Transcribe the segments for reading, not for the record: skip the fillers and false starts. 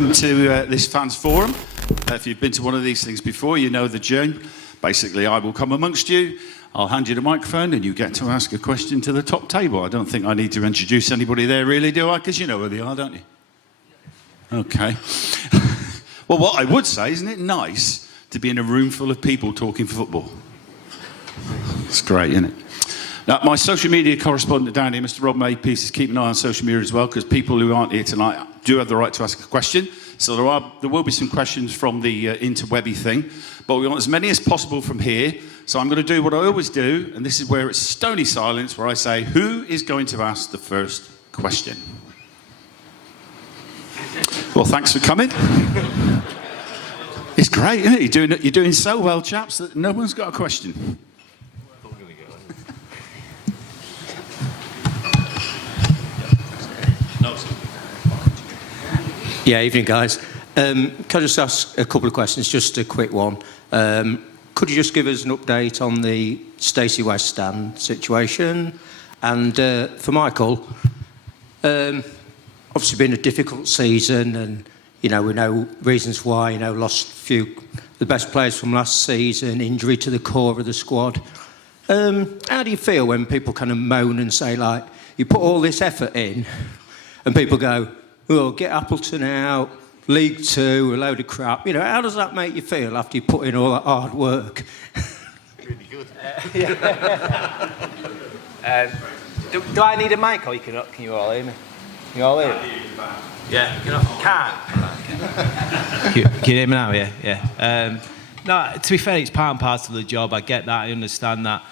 To this fans forum. If you've been to one of these things before, you know the journey. Basically, I will come amongst you, I'll hand you the microphone, and you get to ask a question to the top table. I don't think I need to introduce anybody there, really, do I? Because you know who they are, don't you? Okay. Well, what I would say, isn't it nice to be in a room full of people talking football? It's great, isn't it? Now, my social media correspondent down here, Mr. Rob Makepeace, is keeping an eye on social media as well, because people who aren't here tonight do have the right to ask a question. So there will be some questions from the interwebby thing, but we want as many as possible from here. So I'm going to do what I always do, and this is where it's stony silence, where I say, who is going to ask the first question? Well, thanks for coming. It's great, isn't it? You're doing so well, chaps, that no one's got a question. Yeah, evening, guys. Can I just ask a couple of questions? Just a quick one. Could you just give us an update on the Stacey West stand situation? And for Michael, obviously been a difficult season, and we know reasons why. Lost a few the best players from last season, injury to the core of the squad. How do you feel when people kind of moan and say, like, you put all this effort in, and people go, "Oh, get Appleton out, League Two, a load of crap." How does that make you feel after you put in all that hard work? Really good. Do I need a mic, or can you all hear me? Can you all hear me? Yeah. Can't. Can you hear me now? Yeah. No, to be fair, it's part and parcel of the job. I get that. I understand that.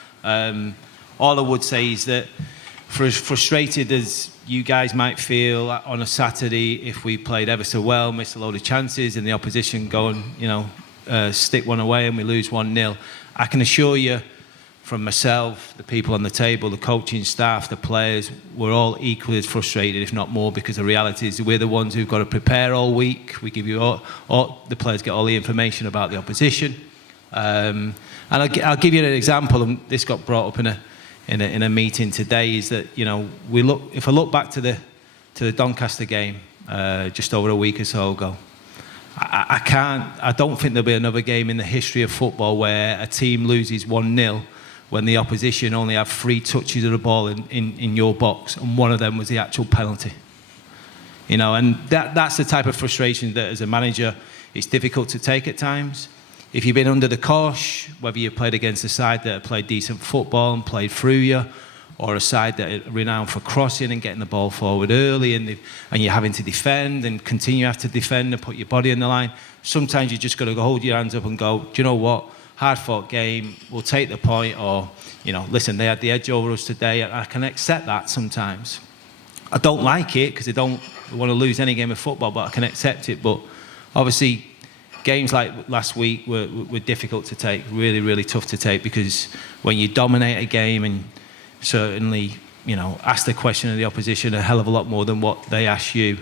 All I would say is that, for as frustrated as you guys might feel on a Saturday if we played ever so well, missed a load of chances, and the opposition go and stick one away and we lose 1-0, I can assure you, from myself, the people on the table, the coaching staff, the players, we're all equally as frustrated, if not more, because the reality is we're the ones who've got to prepare all week. We give you all the players get all the information about the opposition. And I'll give you an example, and this got brought up in a meeting today, is that if I look back to the Doncaster game just over a week or so ago, I don't think there'll be another game in the history of football where a team loses 1-0 when the opposition only have 3 touches of the ball in your box, and one of them was the actual penalty. And that's the type of frustration that, as a manager, it's difficult to take at times. If you've been under the cosh, whether you've played against a side that have played decent football and played through you, or a side that are renowned for crossing and getting the ball forward early, and you're having to defend and continue to have to defend and put your body on the line, sometimes you just got to hold your hands up and go, do you know what? Hard-fought game, we'll take the point, or, listen, they had the edge over us today. I can accept that sometimes. I don't like it because I don't want to lose any game of football, but I can accept it. But obviously, games like last week were difficult to take, really, really tough to take, because when you dominate a game and certainly, ask the question of the opposition a hell of a lot more than what they ask you,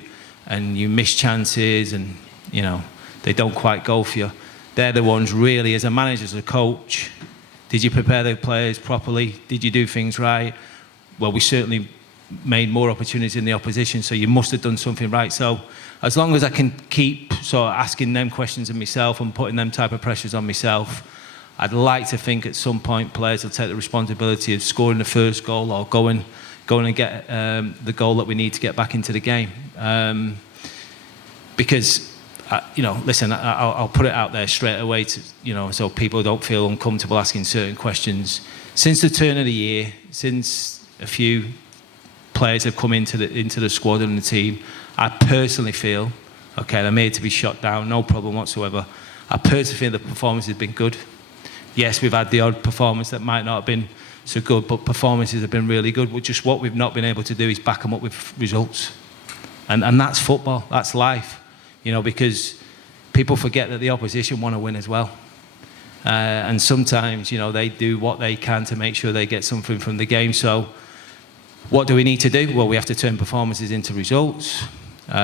and you miss chances and, they don't quite go for you, they're the ones really, as a manager, as a coach, did you prepare the players properly? Did you do things right? Well, we certainly made more opportunities in the opposition, so you must have done something right. So as long as I can keep sort of asking them questions of myself and putting them type of pressures on myself, I'd like to think at some point players will take the responsibility of scoring the first goal, or going and get the goal that we need to get back into the game. Because, listen, I'll put it out there straight away to, so people don't feel uncomfortable asking certain questions. Since the turn of the year, since a few players have come into the squad and the team, I personally feel, okay, they're made to be shot down, no problem whatsoever. I personally feel the performance has been good. Yes, we've had the odd performance that might not have been so good, but performances have been really good. Just what we've not been able to do is back them up with results. And that's football, that's life. Because people forget that the opposition want to win as well. And sometimes, they do what they can to make sure they get something from the game. So what do we need to do? Well, we have to turn performances into results. But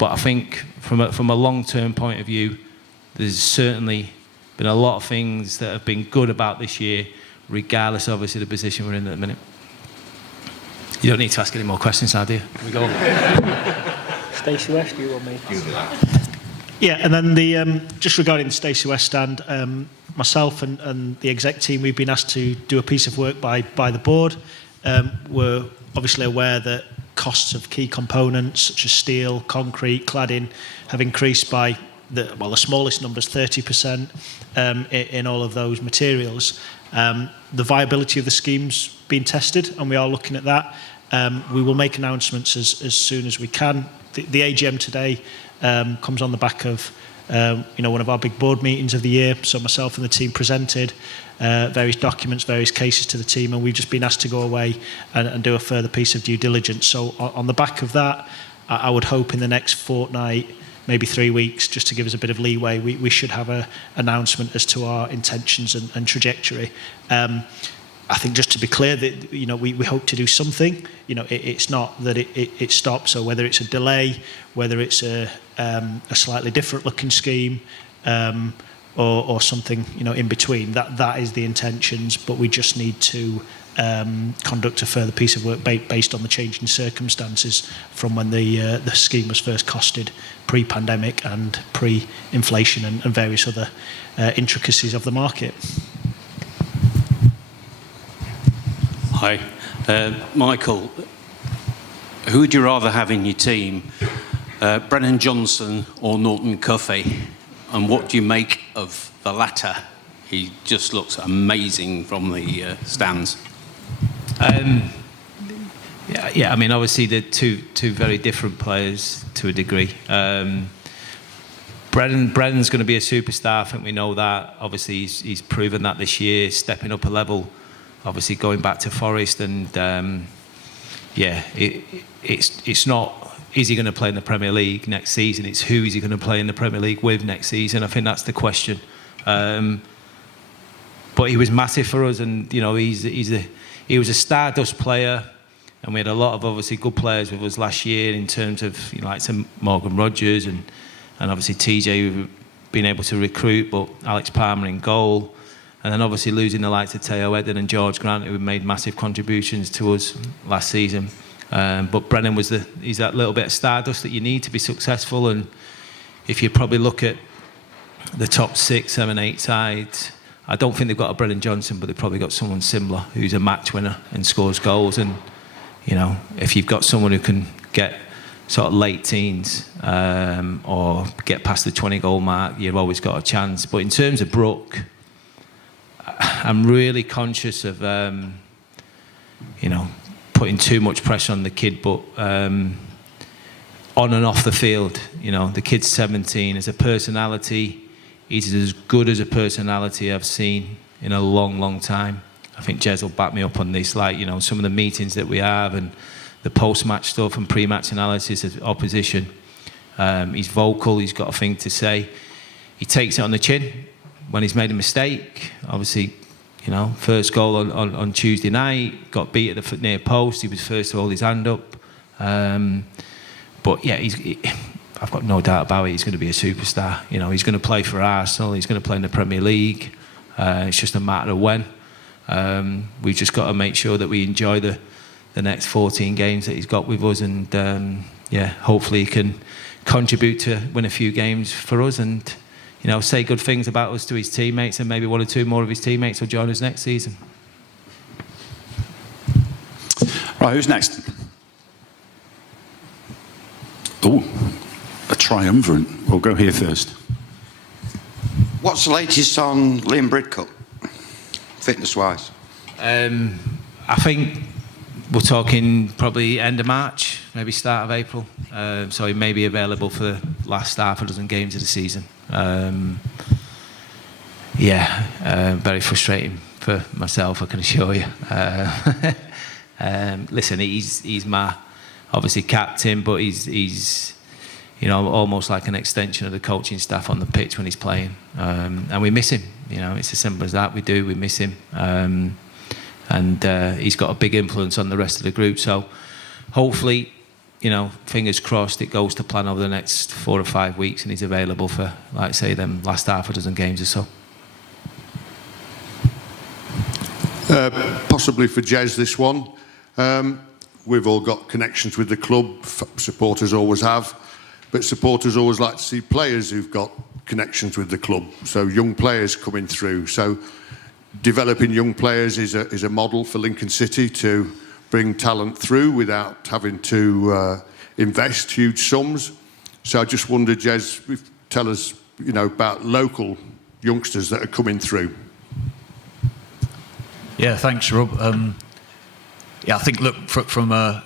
I think from a long-term point of view, there's certainly been a lot of things that have been good about this year, regardless, obviously, the position we're in at the minute. You don't need to ask any more questions now, do you? Can we go on? Stacey West, you or me? Yeah, and then just regarding the Stacey West stand, myself and the exec team, we've been asked to do a piece of work by the board. We're obviously aware that costs of key components such as steel, concrete, cladding have increased by the smallest numbers, 30% in all of those materials. The viability of the scheme's been tested, and we are looking at that. We will make announcements as soon as we can. The AGM today comes on the back of one of our big board meetings of the year. So myself and the team presented various documents, various cases to the team, and we've just been asked to go away and do a further piece of due diligence. So on the back of that, I would hope in the next fortnight, maybe 3 weeks, just to give us a bit of leeway, we should have an announcement as to our intentions and trajectory. I think just to be clear that we hope to do something. It's not that it stops. So whether it's a delay, whether it's a slightly different looking scheme, or something in between, that is the intentions. But we just need to conduct a further piece of work based on the changing circumstances from when the scheme was first costed pre-pandemic and pre-inflation and various other intricacies of the market. Hi. Michael, who would you rather have in your team, Brennan Johnson or Norton Cuffy? And what do you make of the latter? He just looks amazing from the stands. Yeah, I mean, obviously they're two very different players to a degree. Brennan's going to be a superstar. I think we know that. Obviously, he's proven that this year, stepping up a level. Obviously, going back to Forest, and it's not is he going to play in the Premier League next season. It's who is he going to play in the Premier League with next season. I think that's the question. But he was massive for us, and he was a stardust player. And we had a lot of obviously good players with us last year in terms of like some Morgan Rogers and obviously TJ who've been able to recruit, but Alex Palmer in goal. And then obviously losing the likes of Teo Eden and George Grant, who made massive contributions to us last season. But Brennan he's that little bit of stardust that you need to be successful. And if you probably look at the top 6, 7, 8 sides, I don't think they've got a Brennan Johnson, but they've probably got someone similar who's a match winner and scores goals. And if you've got someone who can get sort of late teens or get past the 20 goal mark, you've always got a chance. But in terms of Brook, I'm really conscious of putting too much pressure on the kid, but on and off the field, the kid's 17. As a personality, he's as good as a personality I've seen in a long, long time. I think Jez will back me up on this. Like, some of the meetings that we have and the post-match stuff and pre-match analysis of opposition. He's vocal. He's got a thing to say. He takes it on the chin when he's made a mistake. Obviously, first goal on Tuesday night, got beat at the near post. He was first to hold his hand up. But yeah, I've got no doubt about it. He's going to be a superstar. He's going to play for Arsenal. He's going to play in the Premier League. It's just a matter of when. We've just got to make sure that we enjoy the next 14 games that he's got with us, and hopefully he can contribute to win a few games for us, and say good things about us to his teammates, and maybe 1 or 2 more of his teammates will join us next season. Right, who's next? Oh, a triumvirate. We'll go here first. What's the latest on Liam Bridcutt, fitness-wise? I think we're talking probably end of March, maybe start of April. So he may be available for the last half a dozen games of the season. Very frustrating for myself, I can assure you. Listen, he's my obviously captain, but he's almost like an extension of the coaching staff on the pitch when he's playing, and we miss him. It's as simple as that. We miss him, and he's got a big influence on the rest of the group. So hopefully, fingers crossed, it goes to plan over the next 4 or 5 weeks, and he's available for, like say, them last half a dozen games or so. Possibly for Jez, this one. We've all got connections with the club. Supporters always have. but supporters always like to see players who've got connections with the club, so young players coming through. So developing young players is a model for Lincoln City to bring talent through without having to invest huge sums. So I just wondered, Jez, tell us, about local youngsters that are coming through. Yeah, thanks, Rob. I think, look, from a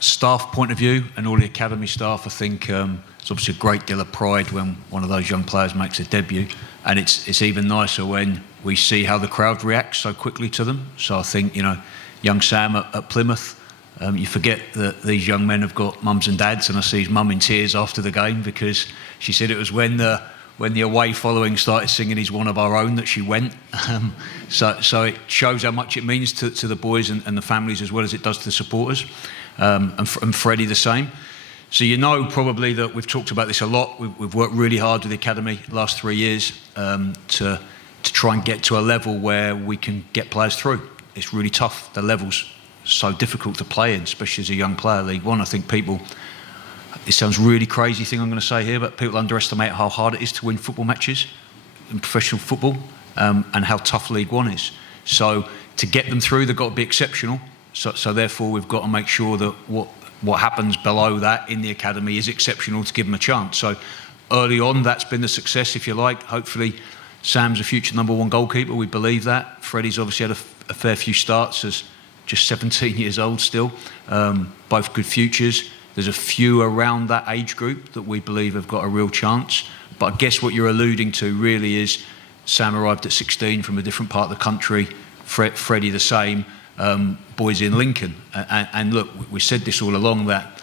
staff point of view and all the academy staff, I think it's obviously a great deal of pride when one of those young players makes a debut, and it's even nicer when we see how the crowd reacts so quickly to them. So I think, young Sam at Plymouth, you forget that these young men have got mums and dads, and I see his mum in tears after the game because she said it was when the away following started singing "He's One of Our Own" that she went. So it shows how much it means to the boys and the families as well as it does to the supporters. And Freddie the same. So probably that we've talked about this a lot. We've worked really hard with the academy the last 3 years to try and get to a level where we can get players through. It's really tough. The level's so difficult to play in, especially as a young player. League One, I think people, it sounds really crazy thing I'm going to say here, but people underestimate how hard it is to win football matches in professional football and how tough League One is. So to get them through, they've got to be exceptional. So therefore, we've got to make sure that what happens below that in the academy is exceptional to give them a chance. So early on, that's been the success, if you like. Hopefully, Sam's a future #1 goalkeeper. We believe that. Freddie's obviously had a fair few starts as just 17 years old still. Both good futures. There's a few around that age group that we believe have got a real chance. But I guess what you're alluding to really is Sam arrived at 16 from a different part of the country. Freddie the same. Boys in Lincoln. And look, we said this all along, that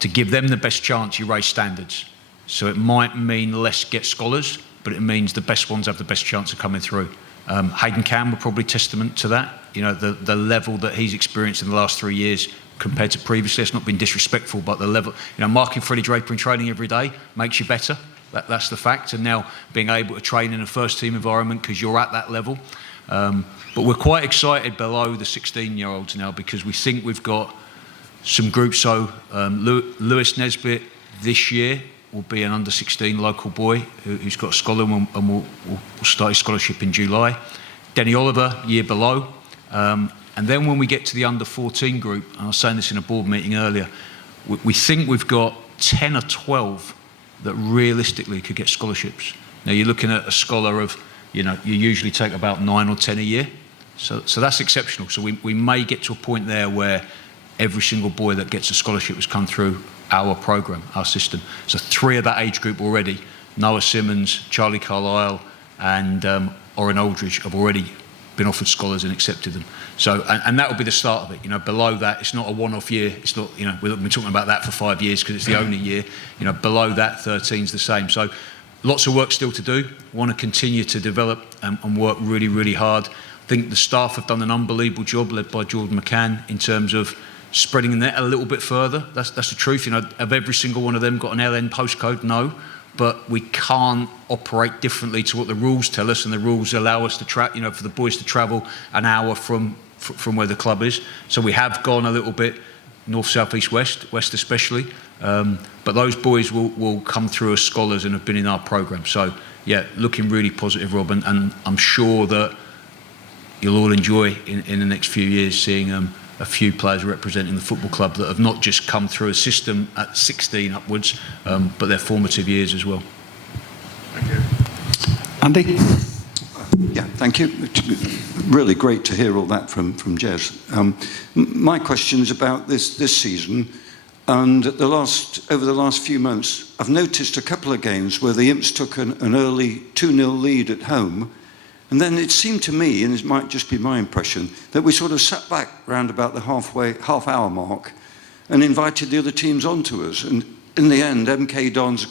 to give them the best chance, you raise standards. So it might mean less get scholars, but it means the best ones have the best chance of coming through. Hayden Cam were probably testament to that. The level that he's experienced in the last 3 years compared to previously. It's not been disrespectful, but the level, marking Freddie Draper in training every day makes you better. That's the fact. And now being able to train in a first team environment because you're at that level. But we're quite excited below the 16-year-olds now because we think we've got some groups. So Lewis Nesbitt this year will be an under-16 local boy who's got a scholar and will start his scholarship in July. Denny Oliver, year below. And then when we get to the under-14 group, and I was saying this in a board meeting earlier, we think we've got 10 or 12 that realistically could get scholarships. Now you're looking at a scholar of, you usually take about 9 or 10 a year. So that's exceptional. So we may get to a point there where every single boy that gets a scholarship has come through our programme, our system. So 3 of that age group already, Noah Simmons, Charlie Carlisle and Orrin Aldridge have already been offered scholars and accepted them. So, and that will be the start of it. Below that, it's not a one-off year. It's not, we've been talking about that for 5 years because it's the only year. Below that, 13's the same. So lots of work still to do. Want to continue to develop and work really, really hard. I think the staff have done an unbelievable job, led by Jordan McCann, in terms of spreading the net a little bit further. That's the truth. Have every single one of them got an LN postcode? No. But we can't operate differently to what the rules tell us, and the rules allow us to for the boys to travel an hour from where the club is. So we have gone a little bit north, south, east, west especially. But those boys will come through as scholars and have been in our programme. So yeah, looking really positive, Rob, and I'm sure that you'll all enjoy in the next few years seeing a few players representing the football club that have not just come through a system at 16 upwards, but their formative years as well. Thank you. Andy? Yeah, thank you. It's really great to hear all that from Jez. My question is about this season, and over the last few months, I've noticed a couple of games where the Imps took an early 2-0 lead at home. And then it seemed to me, and it might just be my impression, that we sort of sat back round about the half-hour mark and invited the other teams onto us. And in the end, MK Dons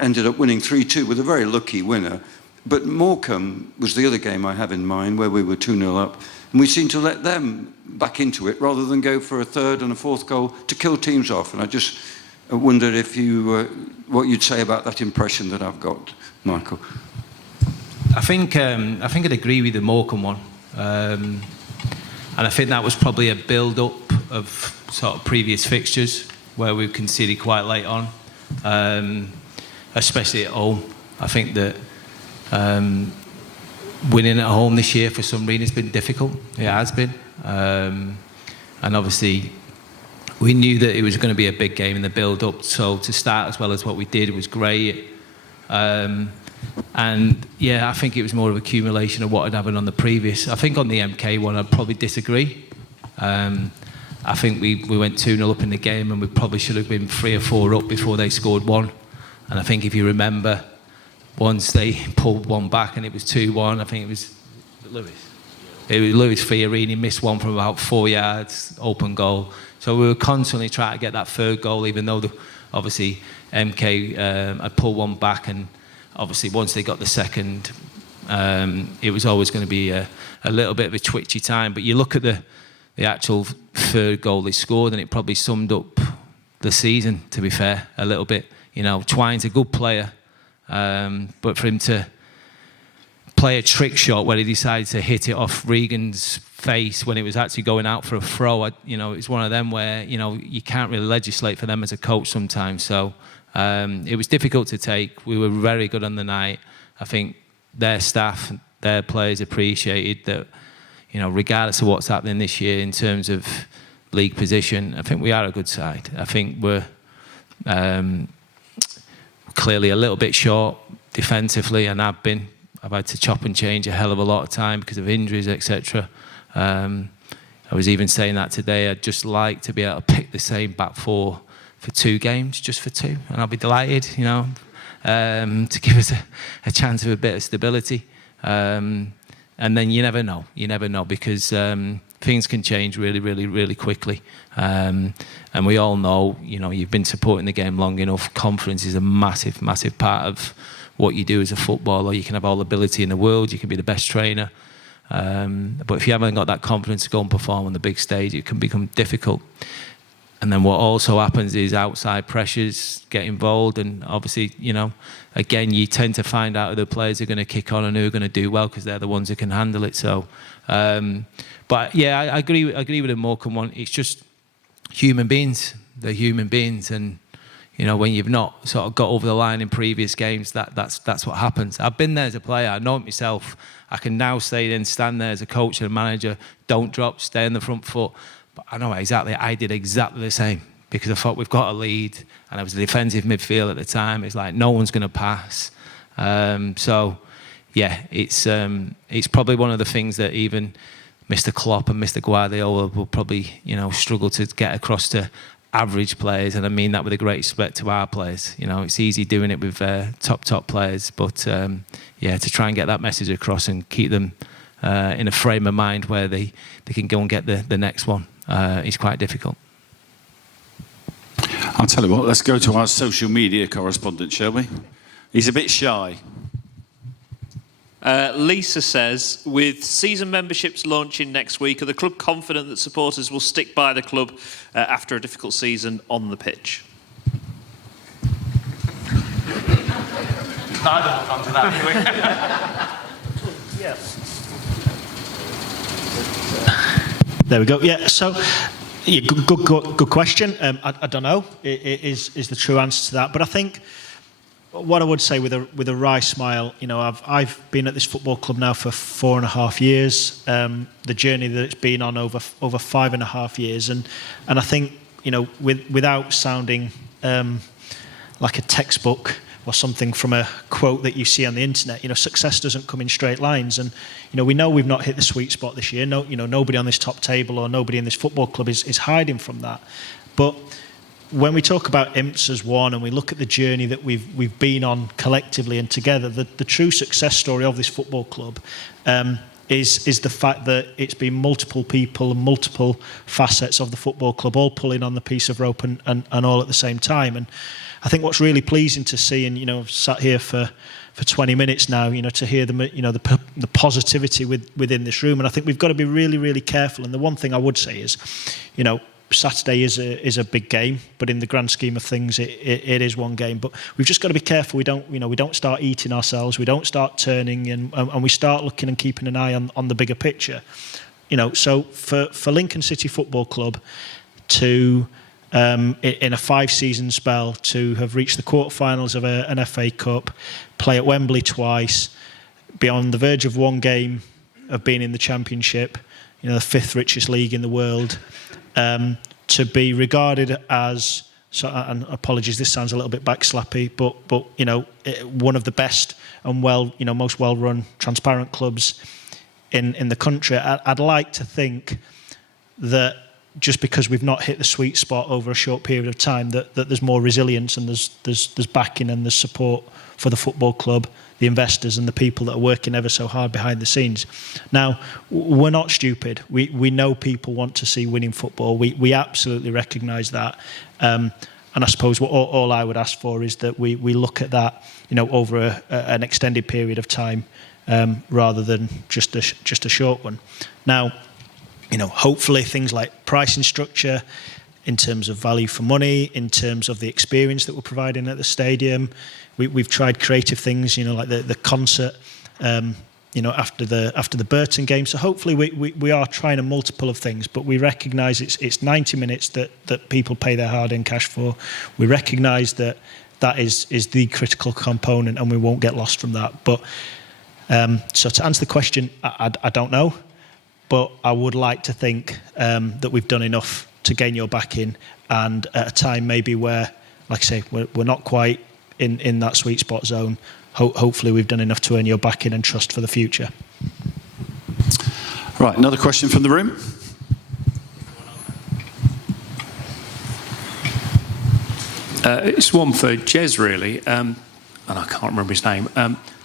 ended up winning 3-2 with a very lucky winner. But Morecambe was the other game I have in mind, where we were 2-0 up. And we seemed to let them back into it rather than go for a third and a fourth goal to kill teams off. And I just wondered if what you'd say about that impression that I've got, Michael. I think I'd agree with the Morecambe one, and I think that was probably a build-up of sort of previous fixtures where we conceded quite late on. especially at home. I think that winning at home this year for some reason has been difficult. It has been. And obviously, we knew that it was going to be a big game in the build-up, so to start as well as what we did was great. And yeah, I think it was more of accumulation of what had happened on the previous. I think on the MK one, I'd probably disagree. I think we went 2-0 up in the game, and we probably should have been 3 or 4 up before they scored one. And I think if you remember, once they pulled one back and it was 2-1, I think it was Lewis. It was Lewis Fiorini missed one from about 4 yards, open goal. So we were constantly trying to get that third goal, even though obviously MK had pulled one back, and obviously once they got the second, it was always going to be a little bit of a twitchy time. But you look at the actual third goal they scored, and it probably summed up the season, to be fair, a little bit. You know, Twine's a good player, but for him to play a trick shot where he decided to hit it off Regan's face when it was actually going out for a throw, it's one of them where, you can't really legislate for them as a coach sometimes. So it was difficult to take. We were very good on the night. I think their staff, their players appreciated that, regardless of what's happening this year in terms of league position, I think we are a good side. I think we're clearly a little bit short defensively, and I've had to chop and change a hell of a lot of time because of injuries, etc. I was even saying that today. I'd just like to be able to pick the same back four for 2 games, just for 2, and I'll be delighted, to give us a chance of a bit of stability. And then you never know because things can change really, really, really quickly. And we all know, you've been supporting the game long enough. Confidence is a massive, massive part of what you do as a footballer. You can have all the ability in the world, you can be the best trainer, but if you haven't got that confidence to go and perform on the big stage, it can become difficult. And then what also happens is outside pressures get involved, and obviously, again, you tend to find out who the players are going to kick on and who are going to do well because they're the ones who can handle it. So, but yeah, I agree with the Morecambe one. It's just human beings. They're human beings, and when you've not sort of got over the line in previous games, that's what happens. I've been there as a player. I know it myself. I can now say and stand there as a coach and a manager, don't drop, stay on the front foot. But I know exactly, I did exactly the same because I thought we've got a lead, and I was a defensive midfield at the time. It's like no one's going to pass. So, yeah, it's probably one of the things that even Mr. Klopp and Mr. Guardiola will probably, struggle to get across to average players, and I mean that with a great respect to our players. It's easy doing it with top players, but to try and get that message across and keep them in a frame of mind where they can go and get the next one is quite difficult. I'll tell you what, let's go to our social media correspondent, shall we? He's a bit shy. Lisa says, with season memberships launching next week, are the club confident that supporters will stick by the club after a difficult season on the pitch? I don't want to that. Yeah. There we go. Yeah. So, yeah, good question. I don't know. It is the true answer to that. But I think what I would say with a wry smile, I've been at this football club now for 4.5 years. The journey that it's been on over 5.5 years, and I think without sounding like a textbook or something from a quote that you see on the internet, success doesn't come in straight lines, and we know we've not hit the sweet spot this year. No, nobody on this top table or nobody in this football club is hiding from that, but when we talk about Imps as one and we look at the journey that we've been on collectively and together, the true success story of this football club is the fact that it's been multiple people and multiple facets of the football club all pulling on the piece of rope and all at the same time. And I think what's really pleasing to see, and I've sat here for 20 minutes now, to hear the positivity within this room, and I think we've got to be really, really careful. And the one thing I would say is, Saturday is a big game, but in the grand scheme of things, it is one game. But we've just got to be careful. We don't start eating ourselves. We don't start turning, and we start looking and keeping an eye on the bigger picture. So for Lincoln City Football Club to in a 5-season spell to have reached the quarterfinals of an FA Cup, play at Wembley twice, be on the verge of one game of being in the Championship, the 5th richest league in the world, to be regarded as, so, and apologies, this sounds a little bit backslappy, but one of the best and most well-run, transparent clubs in the country. I'd like to think that just because we've not hit the sweet spot over a short period of time, that there's more resilience and there's backing and there's support for the football club, the investors and the people that are working ever so hard behind the scenes. Now, we're not stupid. We know people want to see winning football. We absolutely recognise that. And I suppose all I would ask for is that we look at that, over an extended period of time, rather than just a short one. Now, hopefully things like pricing structure, in terms of value for money, in terms of the experience that we're providing at the stadium. We've tried creative things, like the concert, after the Burton game. So hopefully we are trying a multiple of things, but we recognise it's 90 minutes that people pay their hard-earned cash for. We recognise that is the critical component, and we won't get lost from that. But so to answer the question, I don't know. But I would like to think that we've done enough to gain your backing, and at a time maybe where, like I say, we're not quite in that sweet spot zone. Hopefully we've done enough to earn your backing and trust for the future. Right, another question from the room. It's one for Jez, really, and I can't remember his name.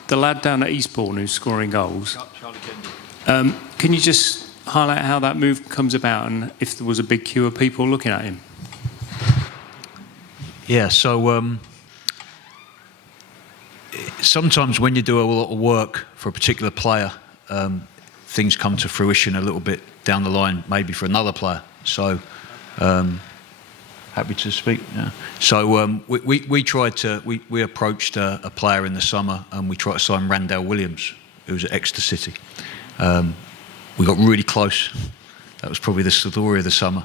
The lad down at Eastbourne who's scoring goals. Can you just highlight how that move comes about and if there was a big queue of people looking at him? Yeah, so sometimes when you do a lot of work for a particular player, things come to fruition a little bit down the line, maybe for another player. So happy to speak. Yeah. So we approached a player in the summer, and we tried to sign Randall Williams, who was at Exeter City. We got really close. That was probably the story of the summer.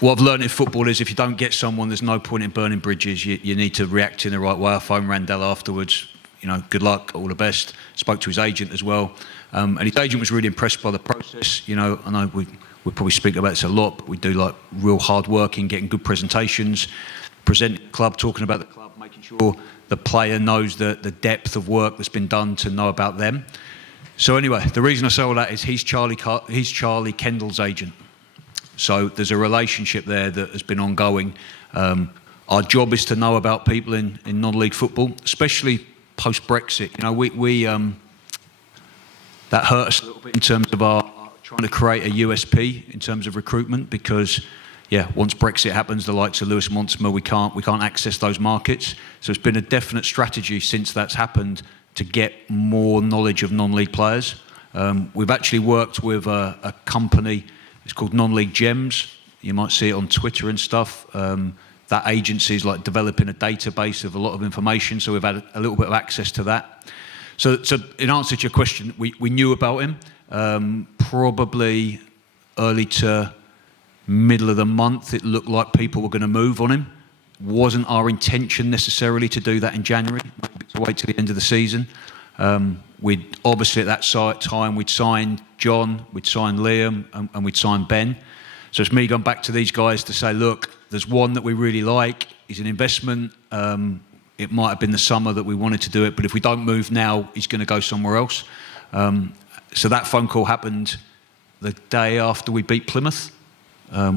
What I've learned in football is if you don't get someone, there's no point in burning bridges. You need to react in the right way. I phoned Randall afterwards. Good luck, all the best. Spoke to his agent as well. And his agent was really impressed by the process. I know we probably speak about this a lot, but we do like real hard working, getting good presentations, presenting the club, talking about the club, making sure the player knows the depth of work that's been done to know about them. So anyway, the reason I say all that is he's Charlie Kendall's agent. So there's a relationship there that has been ongoing. Our job is to know about people in non-league football, especially post-Brexit. That hurt us a little bit in terms of our trying to create a USP in terms of recruitment, because once Brexit happens, the likes of Lewis Montsma, we can't access those markets. So it's been a definite strategy since that's happened to get more knowledge of non-league players. We've actually worked with a company, it's called Non-League Gems. You might see it on Twitter and stuff. That agency is like developing a database of a lot of information, so we've had a little bit of access to that. So in answer to your question, we knew about him. Probably early to middle of the month, it looked like people were going to move on him. Wasn't our intention necessarily to do that in January, maybe to wait till the end of the season. We'd obviously at that time we'd signed John, we'd signed Liam, and we'd signed Ben. So it's me going back to these guys to say, look, there's one that we really like. He's an investment. It might have been the summer that we wanted to do it, but if we don't move now, he's going to go somewhere else. So that phone call happened the day after we beat Plymouth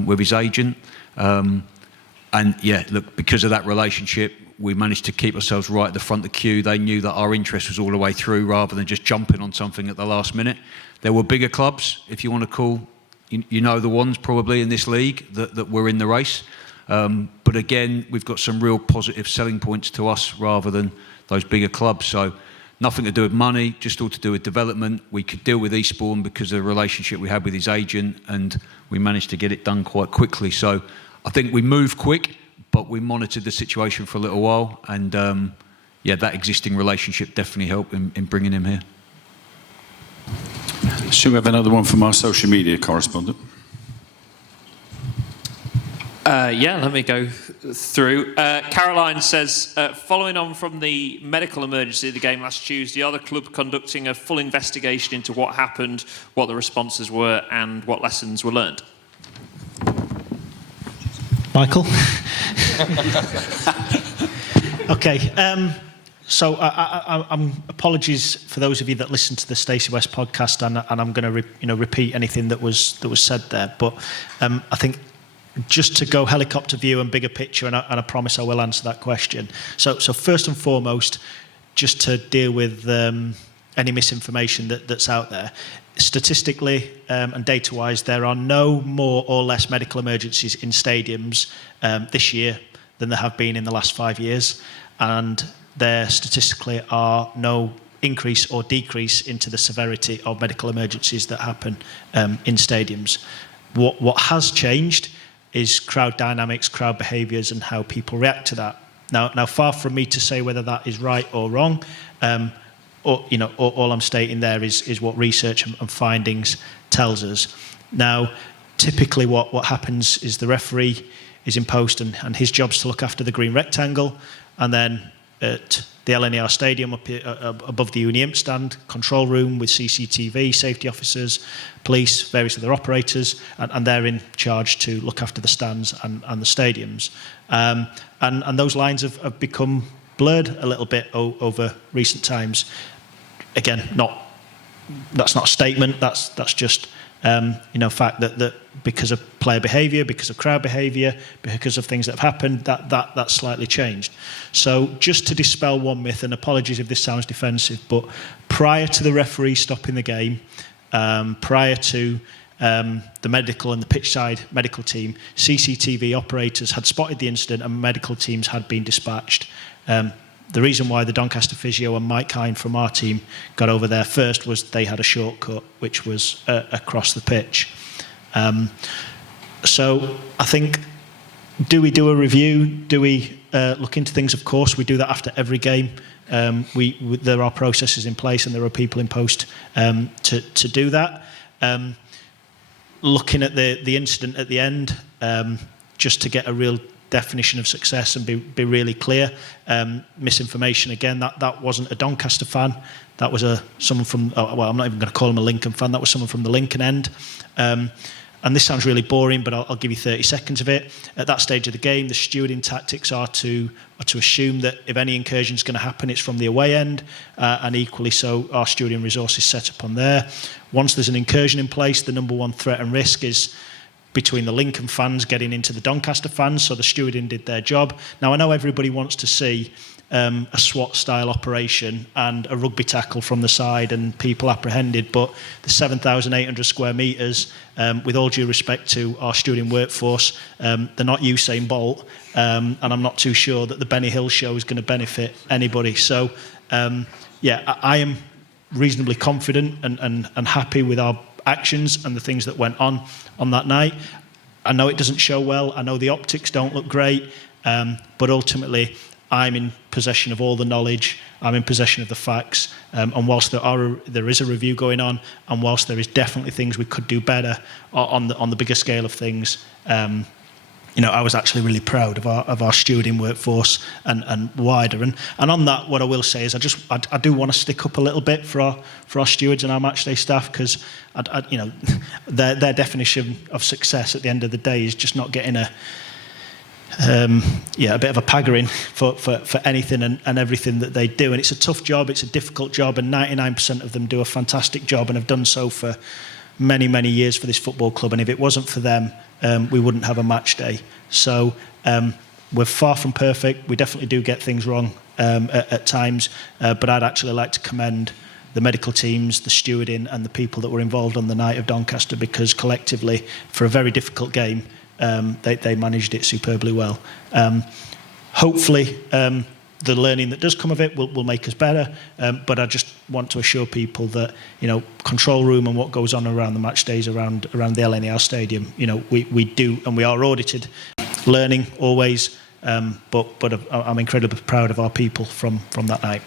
with his agent. Look, because of that relationship, we managed to keep ourselves right at the front of the queue. They knew that our interest was all the way through rather than just jumping on something at the last minute. There were bigger clubs, if you want to call, the ones probably in this league that were in the race. But again, we've got some real positive selling points to us rather than those bigger clubs. So nothing to do with money, just all to do with development. We could deal with Eastbourne because of the relationship we had with his agent, and we managed to get it done quite quickly. So I think we moved quick, but we monitored the situation for a little while, and that existing relationship definitely helped in bringing him here. Should we have another one from our social media correspondent? Yeah, let me go through. Caroline says, following on from the medical emergency of the game last Tuesday, are the club conducting a full investigation into what happened, what the responses were, and what lessons were learned? Michael? Okay. So I'm apologies for those of you that listened to the Stacey West podcast, and I'm going to repeat anything that was said there. But I think just to go helicopter view and bigger picture, and I promise I will answer that question. So first and foremost, just to deal with any misinformation that's out there. Statistically and data-wise, there are no more or less medical emergencies in stadiums this year than there have been in the last 5 years, and there statistically are no increase or decrease into the severity of medical emergencies that happen in stadiums. What has changed is crowd dynamics, crowd behaviours, and how people react to that. Now, far from me to say whether that is right or wrong. All I'm stating there is what research and findings tells us. Now, typically what happens is the referee is in post and his job's to look after the green rectangle, and then at the LNER Stadium up above the Unimp stand, control room with CCTV, safety officers, police, various other operators, and they're in charge to look after the stands and the stadiums. And those lines have become blurred a little bit over recent times. Again, that's not a statement. That's just fact that because of player behaviour, because of crowd behaviour, because of things that have happened, that's slightly changed. So just to dispel one myth, and apologies if this sounds defensive, but prior to the referee stopping the game, prior to the medical and the pitch side medical team, CCTV operators had spotted the incident and medical teams had been dispatched. The reason why the Doncaster physio and Mike Hine from our team got over there first was they had a shortcut, which was across the pitch. So I think, do we do a review? Do we look into things? Of course, we do that after every game. There are processes in place and there are people in post to do that. Looking at the incident at the end, just to get a real definition of success and be really clear. Misinformation again. That wasn't a Doncaster fan. That was someone from. I'm not even going to call him a Lincoln fan. That was someone from the Lincoln end. And this sounds really boring, but I'll give you 30 seconds of it. At that stage of the game, the stewarding tactics are to assume that if any incursion is going to happen, it's from the away end, and equally so, our stewarding resource is set up on there. Once there's an incursion in place, the number one threat and risk is between the Lincoln fans getting into the Doncaster fans, so the stewarding did their job. Now, I know everybody wants to see a SWAT-style operation and a rugby tackle from the side and people apprehended, but the 7,800 square metres, with all due respect to our stewarding workforce, they're not Usain Bolt, and I'm not too sure that the Benny Hill show is going to benefit anybody. So, I am reasonably confident and happy with our actions and the things that went on that night. I know it doesn't show well. I know the optics don't look great, but ultimately I'm in possession of all the knowledge. I'm in possession of the facts. And whilst there is a review going on, and whilst there is definitely things we could do better on the bigger scale of things, I was actually really proud of our stewarding workforce and wider. And on that, what I will say is I do want to stick up a little bit for our stewards and our matchday staff, because their definition of success at the end of the day is just not getting a bit of a paggering for anything and everything that they do. And it's a tough job, it's a difficult job, and 99% of them do a fantastic job and have done so for many, many years for this football club. And if it wasn't for them, we wouldn't have a match day. So we're far from perfect. We definitely do get things wrong at times, but I'd actually like to commend the medical teams, the stewarding, and the people that were involved on the night of Doncaster, because collectively, for a very difficult game, they managed it superbly well. Hopefully, the learning that does come of it will make us better, but I just want to assure people that control room and what goes on around the match days around the LNER Stadium, we do, and we are audited, learning always, but I'm incredibly proud of our people from that night.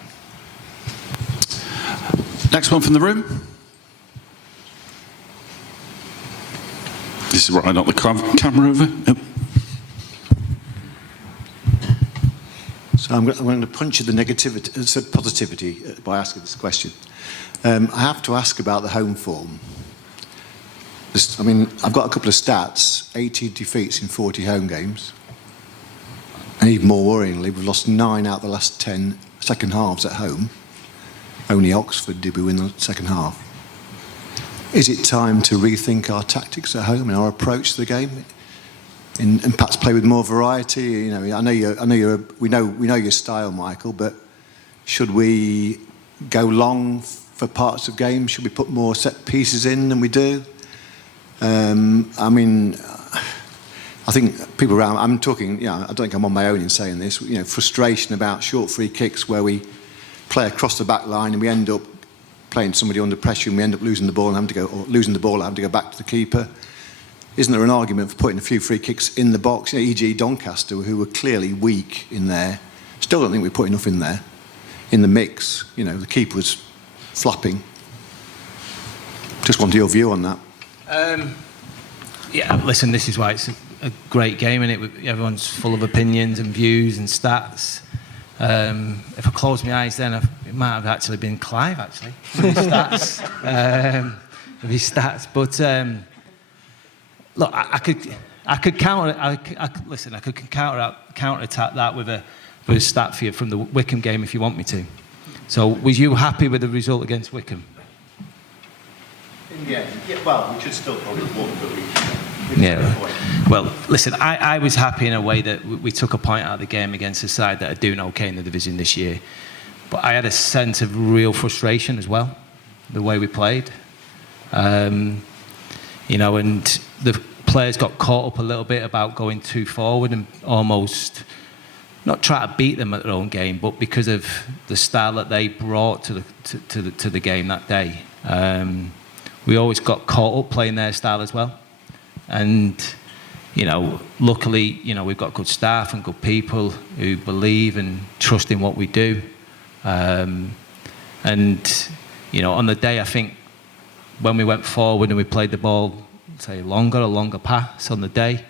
Next one from the room. This is right, not the camera over. Nope. So I'm going to punch at the negativity, positivity by asking this question. I have to ask about the home form. I mean, I've got a couple of stats: 80 defeats in 40 home games, and even more worryingly, we've lost 9 out of the last 10 second halves at home. Only Oxford did we win the second half. Is it time to rethink our tactics at home and our approach to the game, and perhaps play with more variety? You know, we know your style, Michael, but should we go long for parts of games? Should we put more set pieces in than we do? I mean, I think people around, I'm talking, you know, I don't think I'm on my own in saying this, you know, frustration about short free kicks where we play across the back line and we end up playing somebody under pressure and we end up losing the ball and having to go back to the keeper. Isn't there an argument for putting a few free kicks in the box? You know, e.g. Doncaster, who were clearly weak in there. Still don't think we put enough in there. In the mix, you know, the keeper was flapping. Just wanted your view on that. Yeah, listen, this is why it's a great game, and everyone's full of opinions and views and stats. If I close my eyes then, it might have actually been Clive, actually, with his stats. But look, I could counter-attack that with a stat for you from the Wycombe game if you want me to. So, was you happy with the result against Wycombe? Yeah, well, we should still probably won, but yeah. Well, listen, I was happy in a way that we took a point out of the game against a side that are doing okay in the division this year. But I had a sense of real frustration as well, the way we played. You know, and the players got caught up a little bit about going too forward and almost not try to beat them at their own game, but because of the style that they brought to the game that day. We always got caught up playing their style as well. And, you know, luckily, you know, we've got good staff and good people who believe and trust in what we do. And, you know, on the day, I think when we went forward and we played the ball, say, a longer pass on the day,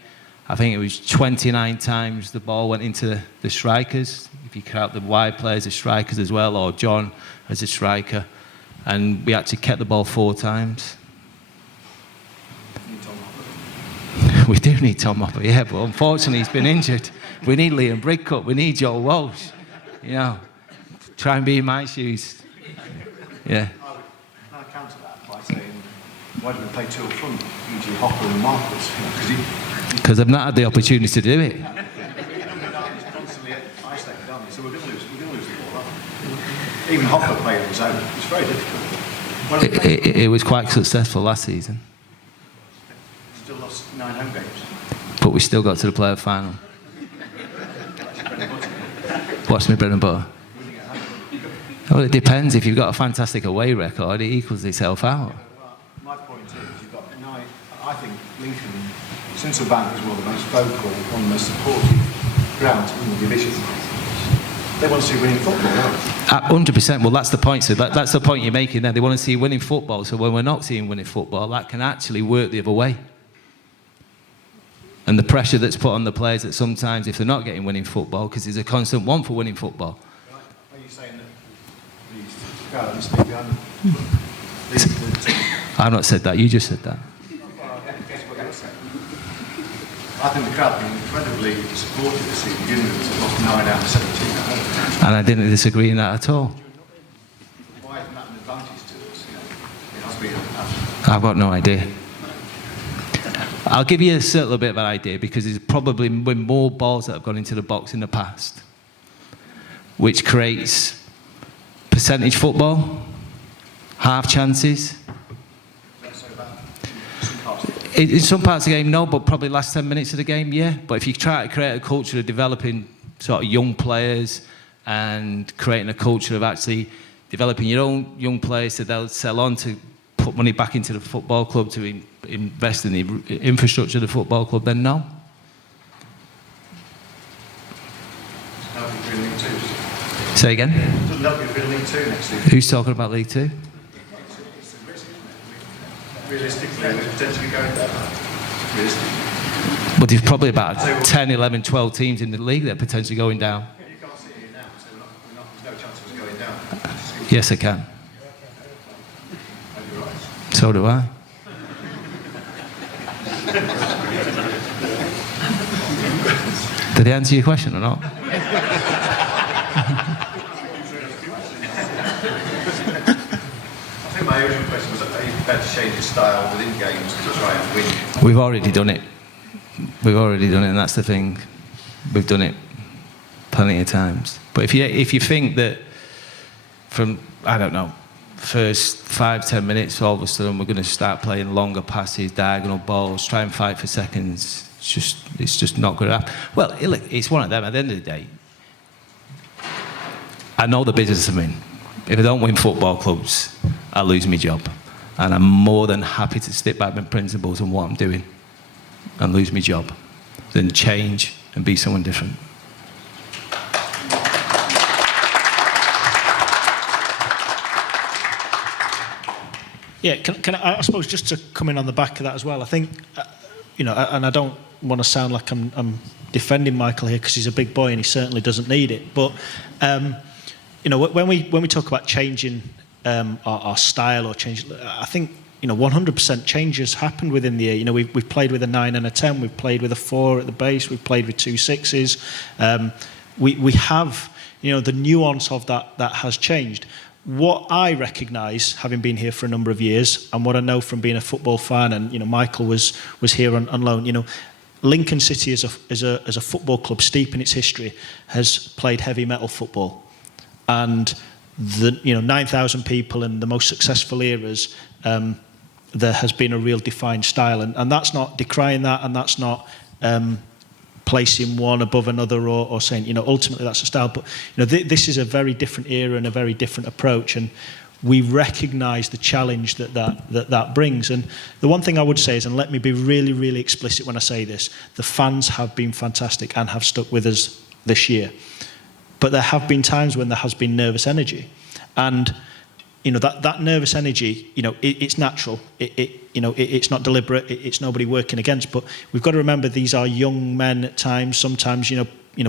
I think it was 29 times the ball went into the strikers. If you count the wide players as strikers as well, or John as a striker. And we actually kept the ball 4 times. We do need Tom Hopper, yeah, but unfortunately he's been injured. We need Liam Bridcutt, we need Joel Walsh. You know, try and be in my shoes. Yeah. I counter that by saying, why do we play 2 up front, e.g. Hopper and Marcus? Because I've not had the opportunity to do it. So we're going to lose the ball, aren't we? Even Hopper playing on his own, it's very difficult. It was quite successful last season. Still lost 9 home games. But we still got to the playoff final. What's my bread and butter? Well, it depends. If you've got a fantastic away record, it equals itself out. Well, my point is, you've got 9. I think Lincoln, since the bank was one of the most vocal, one of the most supportive grounds in the division. They want to see winning football, don't they? 100%. Well, that's the point. So that's the point you're making there. They want to see winning football. So when we're not seeing winning football, that can actually work the other way. And the pressure that's put on the players that sometimes, if they're not getting winning football, because there's a constant want for winning football. Are you saying that these stay behind them? I've not said that. You just said that. I think the crowd have been incredibly supportive this season, given that they've lost 9 out of 17 at home. And I didn't disagree in that at all. Why isn't that an advantage to us? You know, it has been I've got no idea. I'll give you a little bit of an idea, because there's probably been more balls that have gone into the box in the past, which creates percentage football, half chances. In some parts of the game, no, but probably last 10 minutes of the game, yeah. But if you try to create a culture of developing sort of young players and creating a culture of actually developing your own young players that they'll sell on to put money back into the football club, to invest in the infrastructure of the football club, then no. Say again? Doesn't help you in League 2 next season. Who's talking about League 2? Realistically, we're potentially going there. Realistically. But there's probably about 10, 11, 12 teams in the league that are potentially going down. You can't see it Yes, I can. So do I. Did I answer your question or not? I think my original question was, are you prepared to change your style within games to try and win? We've already done it. We've already done it, and that's the thing. We've done it plenty of times. But if you think that from, I don't know, first 5-10 minutes, all of a sudden we're going to start playing longer passes, diagonal balls, try and fight for seconds, it's just not going to happen. Well, look, it's one of them. At the end of the day, I know the business I'm in. If I don't win football clubs, I lose my job. And I'm more than happy to stick by my principles and what I'm doing and lose my job than change and be someone different. Yeah, I suppose just to come in on the back of that as well, I think, and I don't want to sound like I'm defending Michael here because he's a big boy and he certainly doesn't need it, but, when we talk about changing our style or change, I think, 100% changes happened within the year. We've played with a 9 and a 10, we've played with a 4 at the base, we've played with 2 6s. We have, the nuance of that has changed. What I recognise, having been here for a number of years, and what I know from being a football fan, and Michael was here on loan. Lincoln City as a football club steep in its history has played heavy metal football, and the 9,000 people in the most successful eras. There has been a real defined style, and that's not decrying that, and that's not placing one above another or saying, ultimately that's a style. But, this is a very different era and a very different approach, and we recognise the challenge that brings. And the one thing I would say is, and let me be really, really explicit when I say this, the fans have been fantastic and have stuck with us this year. But there have been times when there has been nervous energy. And that nervous energy, it's natural. It's not deliberate. It's nobody working against. But we've got to remember these are young men at times. Sometimes,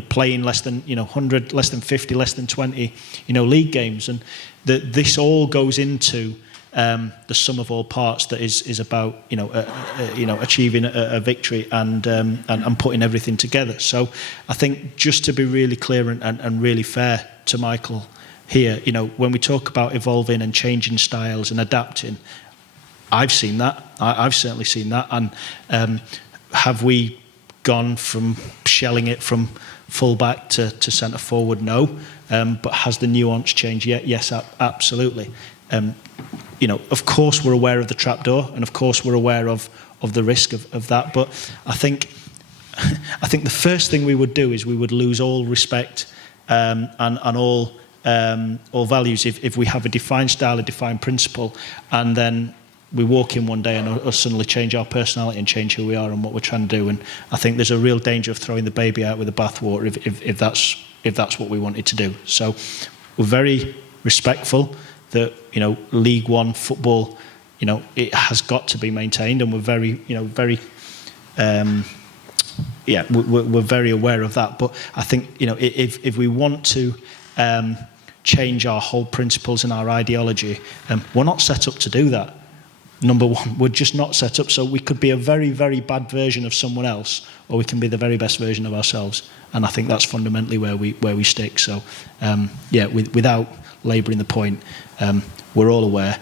playing less than 100, less than 50, less than 20, league games, and this all goes into the sum of all parts that is about achieving a victory and putting everything together. So I think just to be really clear and really fair to Michael. Here, when we talk about evolving and changing styles and adapting, I've seen that. I've certainly seen that. And have we gone from shelling it from full-back to centre forward? No. But has the nuance changed? Yes, absolutely. Of course we're aware of the trapdoor, and of course we're aware of the risk of that. But I think the first thing we would do is we would lose all respect and all values if we have a defined style, a defined principle, and then we walk in one day and us suddenly change our personality and change who we are and what we're trying to do. And I think there's a real danger of throwing the baby out with the bathwater if that's what we wanted to do. So we're very respectful that League One football, it has got to be maintained, and we're very we're very aware of that. But I think if we want to change our whole principles and our ideology, we're not set up to do that. Number one, we're just not set up. So we could be a very, very bad version of someone else, or we can be the very best version of ourselves. And I think that's fundamentally where we stick. So without labouring the point, we're all aware,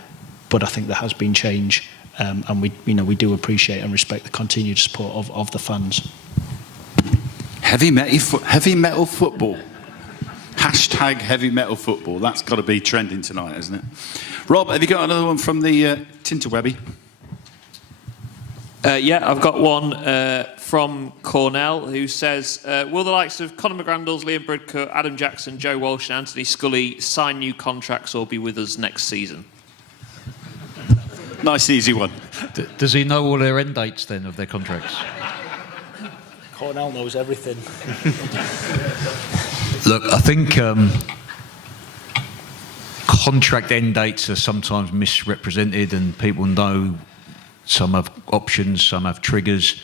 but I think there has been change, and we do appreciate and respect the continued support of the fans. Heavy metal football. Hashtag heavy metal football. That's got to be trending tonight, hasn't it? Rob, have you got another one from the Tinterwebby? Yeah, I've got one from Cornell who says, will the likes of Conor McGrandles, Liam Bridcut, Adam Jackson, Joe Walsh and Anthony Scully sign new contracts or be with us next season? Nice, easy one. Does he know all their end dates then of their contracts? Cornell knows everything. Look, I think contract end dates are sometimes misrepresented, and people know some have options, some have triggers.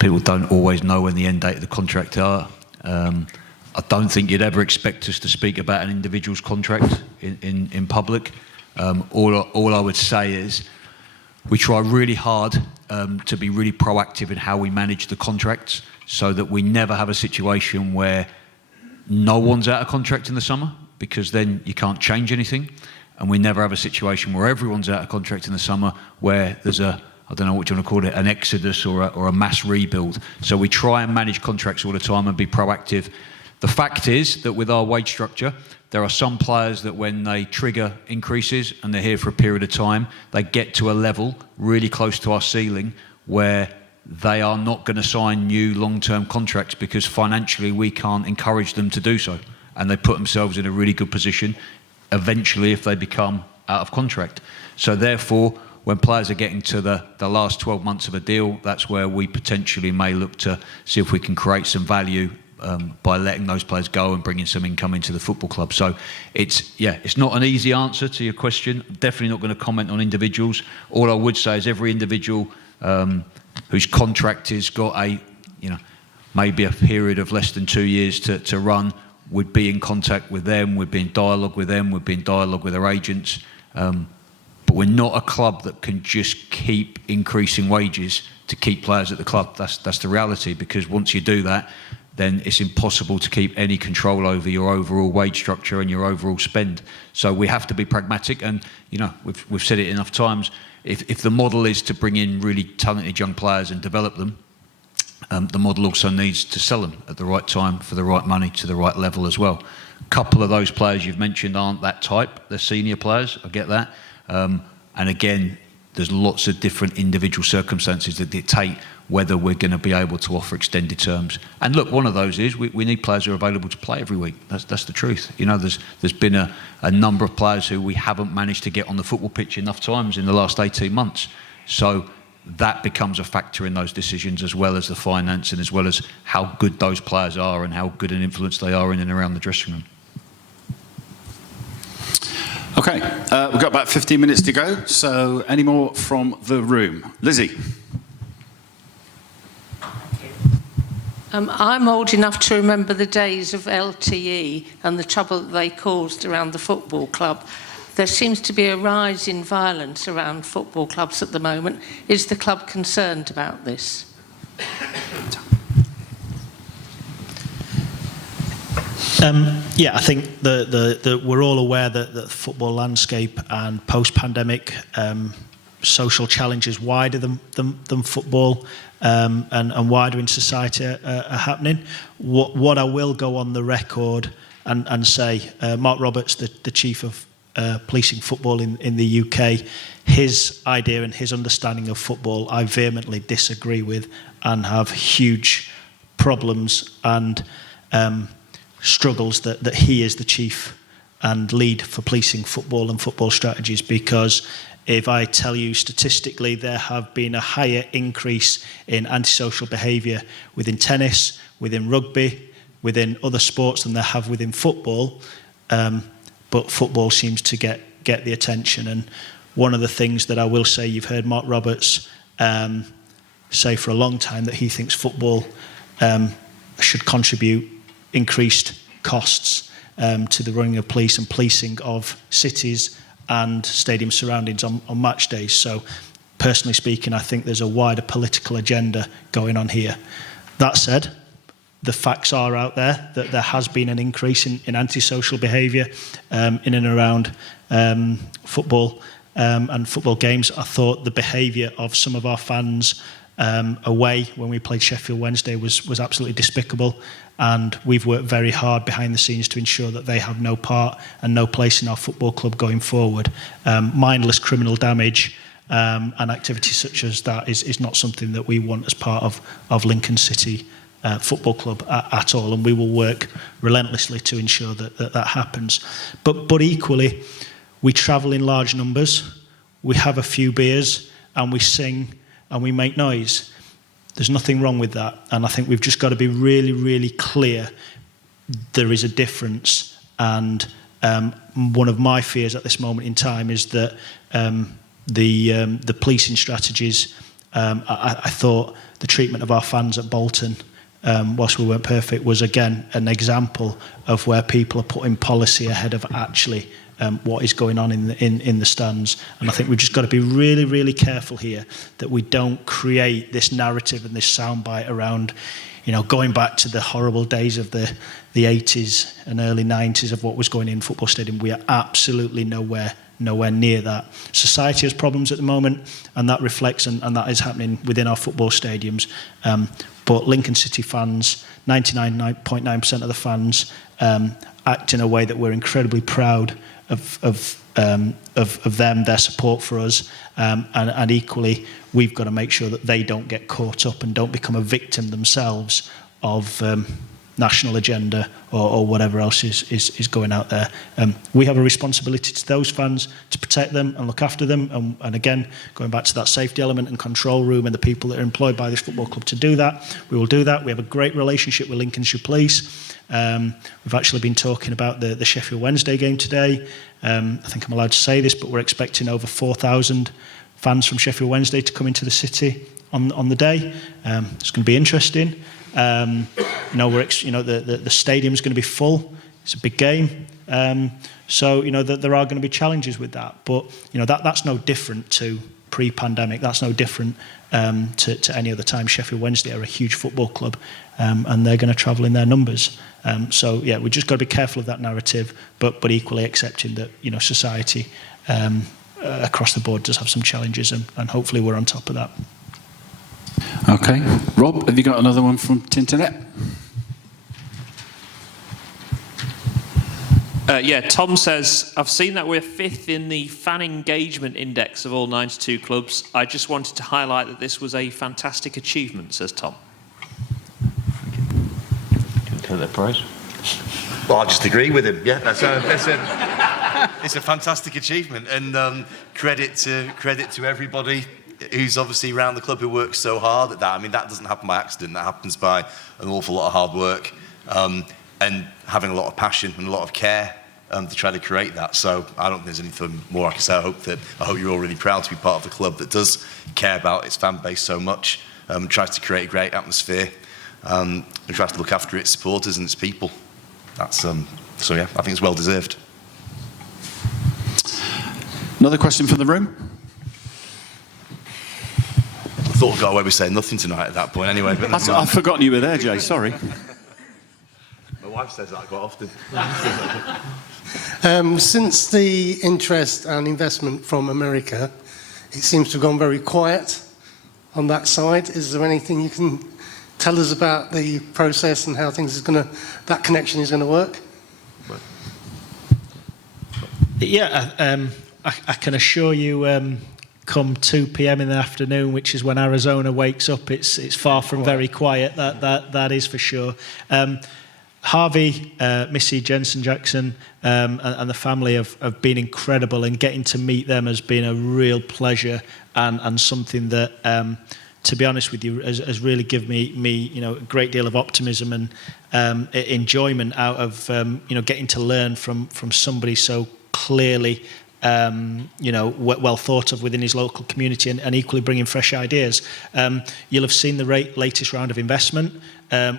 People don't always know when the end date of the contract are. I I don't think you'd ever expect us to speak about an individual's contract in public. All I would say is we try really hard to be really proactive in how we manage the contracts so that we never have a situation where no one's out of contract in the summer, because then you can't change anything. And we never have a situation where everyone's out of contract in the summer where there's I don't know what you want to call it, an exodus or a mass rebuild. So we try and manage contracts all the time and be proactive. The fact is that with our wage structure, there are some players that when they trigger increases and they're here for a period of time, they get to a level really close to our ceiling where they are not going to sign new long-term contracts because financially we can't encourage them to do so. And they put themselves in a really good position eventually if they become out of contract. So therefore, when players are getting to the last 12 months of a deal, that's where we potentially may look to see if we can create some value by letting those players go and bringing some income into the football club. So it's not an easy answer to your question. Definitely not going to comment on individuals. All I would say is every individual whose contract has got maybe a period of less than 2 years to run, would be in contact with them, would be in dialogue with them, would be in dialogue with their agents. But we're not a club that can just keep increasing wages to keep players at the club. That's the reality, because once you do that, then it's impossible to keep any control over your overall wage structure and your overall spend. So we have to be pragmatic, and we've said it enough times. If the model is to bring in really talented young players and develop them, the model also needs to sell them at the right time for the right money to the right level as well. A couple of those players you've mentioned aren't that type. They're senior players, I get that. And again, there's lots of different individual circumstances that dictate whether we're going to be able to offer extended terms. And look, one of those is we need players who are available to play every week. That's the truth. There's been a number of players who we haven't managed to get on the football pitch enough times in the last 18 months. So that becomes a factor in those decisions, as well as the finance and as well as how good those players are and how good an influence they are in and around the dressing room. Okay, we've got about 15 minutes to go, so any more from the room? Lizzie. I'm old enough to remember the days of LTE and the trouble that they caused around the football club. There seems to be a rise in violence around football clubs at the moment. Is the club concerned about this? I think we're all aware that the football landscape and post-pandemic social challenges wider than football and wider in society are happening. What I will go on the record and say, Mark Roberts, the Chief of Policing Football in the UK, his idea and his understanding of football I vehemently disagree with and have huge problems and struggles that he is the chief and lead for policing football and football strategies, because if I tell you statistically there have been a higher increase in antisocial behaviour within tennis, within rugby, within other sports than there have within football, but football seems to get the attention. And one of the things that I will say, you've heard Mark Roberts say for a long time that he thinks football should contribute increased costs to the running of police and policing of cities and stadium surroundings on match days. So personally speaking, I think there's a wider political agenda going on here. That said, the facts are out there that there has been an increase in antisocial behaviour in and around football and football games. I thought the behaviour of some of our fans away when we played Sheffield Wednesday was absolutely despicable, and we've worked very hard behind the scenes to ensure that they have no part and no place in our football club going forward. Mindless criminal damage and activities such as that is not something that we want as part of Lincoln City Football Club at all, and we will work relentlessly to ensure that happens. But equally, we travel in large numbers, we have a few beers, and we sing and we make noise. There's nothing wrong with that, and I think we've just got to be really, really clear. There is a difference, and one of my fears at this moment in time is that the policing strategies, I thought the treatment of our fans at Bolton whilst we weren't perfect, was again an example of where people are putting policy ahead of actually what is going on in the stands. And I think we've just got to be really, really careful here that we don't create this narrative and this soundbite around, going back to the horrible days of the 80s and early 90s of what was going in football stadium. We are absolutely nowhere near that. Society has problems at the moment, and that reflects, and that is happening within our football stadiums. But Lincoln City fans, 99.9% of the fans, act in a way that we're incredibly proud of them, their support for us, and equally, we've got to make sure that they don't get caught up and don't become a victim themselves of national agenda or whatever else is going out there. We have a responsibility to those fans to protect them and look after them. And again, going back to that safety element and control room and the people that are employed by this football club to do that, we will do that. We have a great relationship with Lincolnshire Police. We've actually been talking about the Sheffield Wednesday game today. I think I'm allowed to say this, but we're expecting over 4,000 fans from Sheffield Wednesday to come into the city on the day. It's going to be interesting. The stadium's going to be full. It's a big game. So that there are going to be challenges with that. But that's no different to pre-pandemic. That's no different to any other time. Sheffield Wednesday are a huge football club, and they're going to travel in their numbers. We just got to be careful of that narrative, but equally accepting that society across the board does have some challenges, and hopefully we're on top of that. Okay. Rob, have you got another one from Tinternet? Tom says, I've seen that we're 5th in the fan engagement index of all 92 clubs. I just wanted to highlight that this was a fantastic achievement, says Tom. Take that prize. Well, I just agree with him. Yeah, it's a fantastic achievement, and credit to everybody who's obviously around the club who works so hard at that. I mean, that doesn't happen by accident. That happens by an awful lot of hard work and having a lot of passion and a lot of care to try to create that. So I don't think there's anything more I can say. I hope you're all really proud to be part of a club that does care about its fan base so much, tries to create a great atmosphere, and tries to look after its supporters and its people. That's I think it's well deserved. Another question from the room? I thought I got away with saying nothing tonight at that point anyway. But I've forgotten you were there, Jay, sorry. My wife says that quite often. Since the interest and investment from America, it seems to have gone very quiet on that side. Is there anything you can tell us about the process and how that connection is going to work? Yeah, I can assure you, come 2 p.m. in the afternoon, which is when Arizona wakes up, it's far from very quiet. That is for sure. Harvey, Missy, Jensen Jackson, and the family have been incredible, and getting to meet them has been a real pleasure and something that, to be honest with you, has really given me a great deal of optimism and enjoyment out of getting to learn from somebody so clearly well thought of within his local community, and equally bringing fresh ideas. You'll have seen the latest round of investment,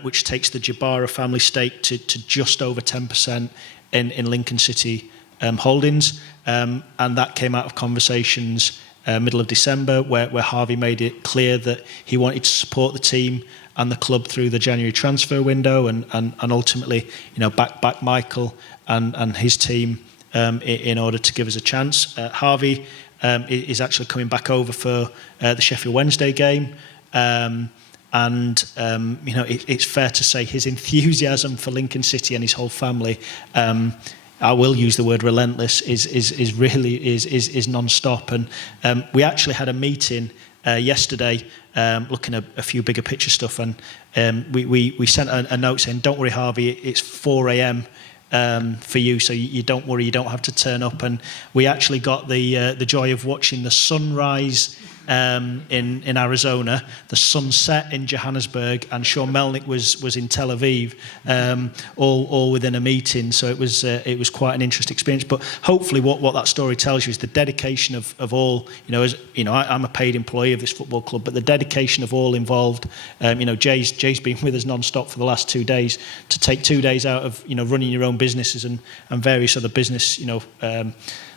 which takes the Jabara family stake to just over 10% in Lincoln City holdings, and that came out of conversations middle of December where Harvey made it clear that he wanted to support the team and the club through the January transfer window, and ultimately back Michael and his team in order to give us a chance. Harvey is actually coming back over for the Sheffield Wednesday game, it's fair to say his enthusiasm for Lincoln City and his whole family, I will use the word relentless, is really non-stop. And we actually had a meeting yesterday looking at a few bigger picture stuff, and we sent a note saying, don't worry Harvey, it's 4 a.m. For you, so you don't worry, you don't have to turn up. And we actually got the joy of watching the sunrise in Arizona, the sun set in Johannesburg, and Sean Melnick was in Tel Aviv, all within a meeting. So it was quite an interesting experience. But hopefully, what that story tells you is the dedication of all. I'm a paid employee of this football club, but the dedication of all involved. Jay's been with us non-stop for the last 2 days. To take 2 days out of running your own businesses and various other business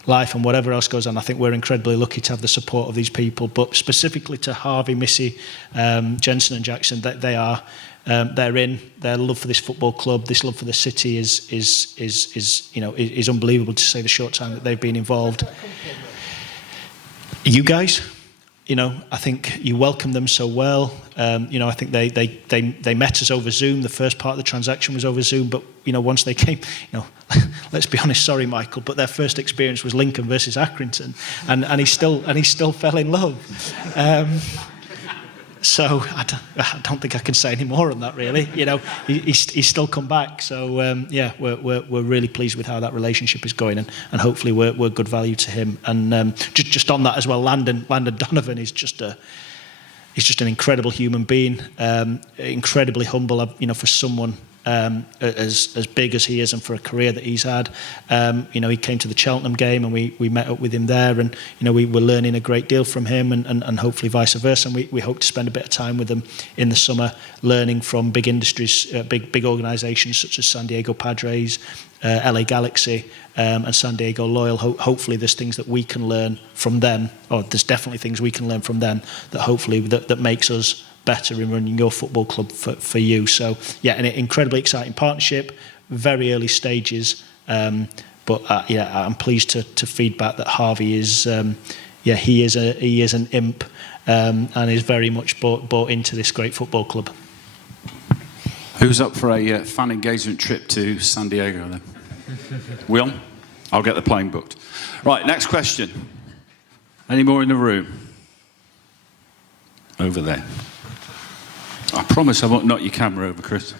life and whatever else goes on, I think we're incredibly lucky to have the support of these people. But specifically to Harvey, Missy, Jensen and Jackson, they are they're in. Their love for this football club, this love for the city is unbelievable, to say the short time that they've been involved. You guys, I think you welcomed them so well. I think they met us over Zoom. The first part of the transaction was over Zoom, but once they came, let's be honest, sorry Michael, but their first experience was Lincoln versus Accrington, and he still fell in love. So I don't think I can say any more on that, really. He's still come back. So we're really pleased with how that relationship is going, and hopefully we're good value to him. And just on that as well, Landon Donovan is just an incredible human being, incredibly humble. For someone as big as he is, and for a career that he's had, he came to the Cheltenham game, and we met up with him there, and we were learning a great deal from him, and hopefully vice versa. And we hope to spend a bit of time with them in the summer, learning from big industries, big organisations such as San Diego Padres, LA Galaxy, and San Diego Loyal. Hopefully there's things that we can learn from them, or there's definitely things we can learn from them that hopefully that makes us better in running your football club for you. So an incredibly exciting partnership, very early stages, but I'm pleased to feedback that Harvey is he is an imp, and is very much bought into this great football club. Who's up for a fan engagement trip to San Diego then? Will? I'll get the plane booked. Right, next question. Any more in the room? Over there. I promise I won't knock your camera over, Chris.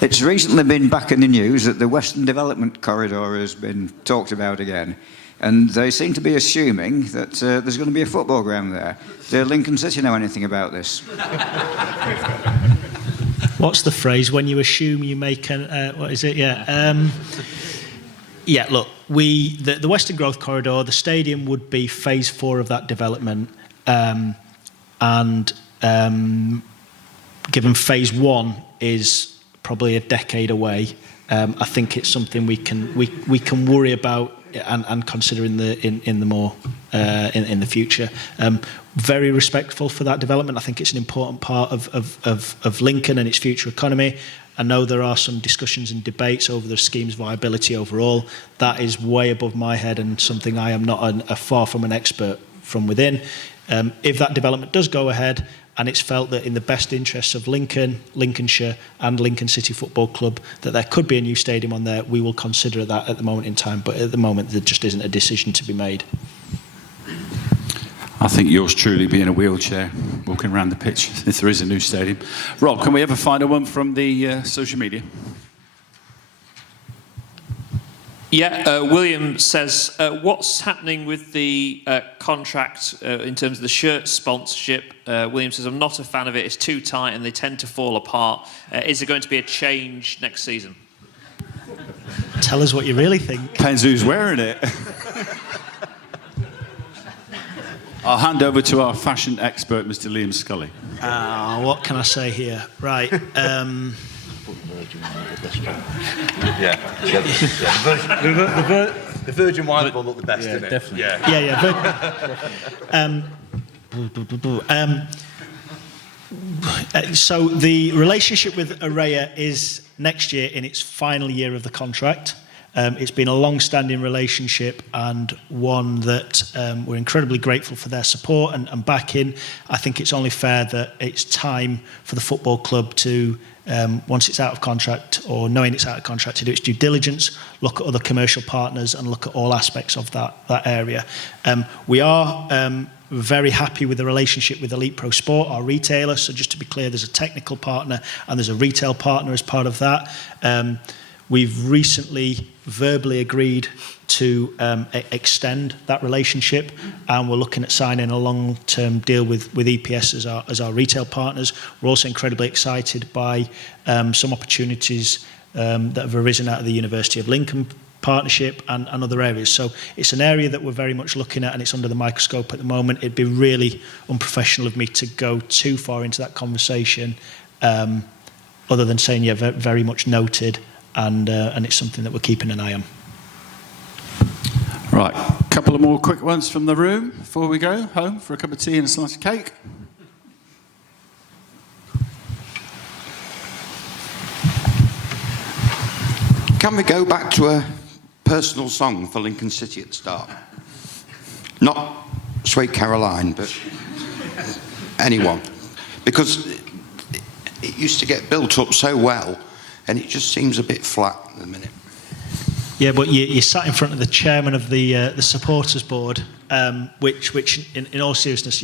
It's recently been back in the news that the Western Development Corridor has been talked about again, and they seem to be assuming that there's going to be a football ground there. Does Lincoln City know anything about this? What's the phrase? When you assume, you make an... what is it? Look, the Western Growth Corridor, the stadium would be phase 4 of that development. Given phase 1 is probably a decade away, I think it's something we can worry about and consider in the future. Very respectful for that development. I think it's an important part of Lincoln and its future economy. I know there are some discussions and debates over the scheme's viability overall. That is way above my head and something I am not far from an expert from within. If that development does go ahead, and it's felt that in the best interests of Lincoln, Lincolnshire and Lincoln City Football Club that there could be a new stadium on there, we will consider that at the moment in time. But at the moment, there just isn't a decision to be made. I think yours truly be in a wheelchair, walking around the pitch if there is a new stadium. Rob, can we have a final one from the social media? William says, what's happening with the contract in terms of the shirt sponsorship? William says, I'm not a fan of it. It's too tight and they tend to fall apart. Is there going to be a change next season? Tell us what you really think. Depends who's wearing it. I'll hand over to our fashion expert, Mr. Liam Scully. What can I say here? Right. The Virgin wine will look the best, isn't it? Definitely. So the relationship with Araya is next year in its final year of the contract. It's been a long-standing relationship and one that we're incredibly grateful for their support and backing. I think it's only fair that it's time for the football club to, once it's out of contract or knowing it's out of contract, to do its due diligence, look at other commercial partners and look at all aspects of that area. We are very happy with the relationship with Elite Pro Sport, our retailer. So just to be clear, there's a technical partner and there's a retail partner as part of that. We've recently verbally agreed to extend that relationship, and we're looking at signing a long-term deal with EPS as our retail partners. We're also incredibly excited by some opportunities that have arisen out of the University of Lincoln partnership and other areas. So it's an area that we're very much looking at, and it's under the microscope at the moment. It'd be really unprofessional of me to go too far into that conversation, other than saying, yeah, very much noted, and it's something that we're keeping an eye on. Right, a couple of more quick ones from the room before we go home for a cup of tea and a slice of cake. Can we go back to a personal song for Lincoln City at the start? Not Sweet Caroline, but anyone. Because it used to get built up so well, and it just seems a bit flat at the minute. Yeah, but you sat in front of the chairman of the supporters board, which in all seriousness,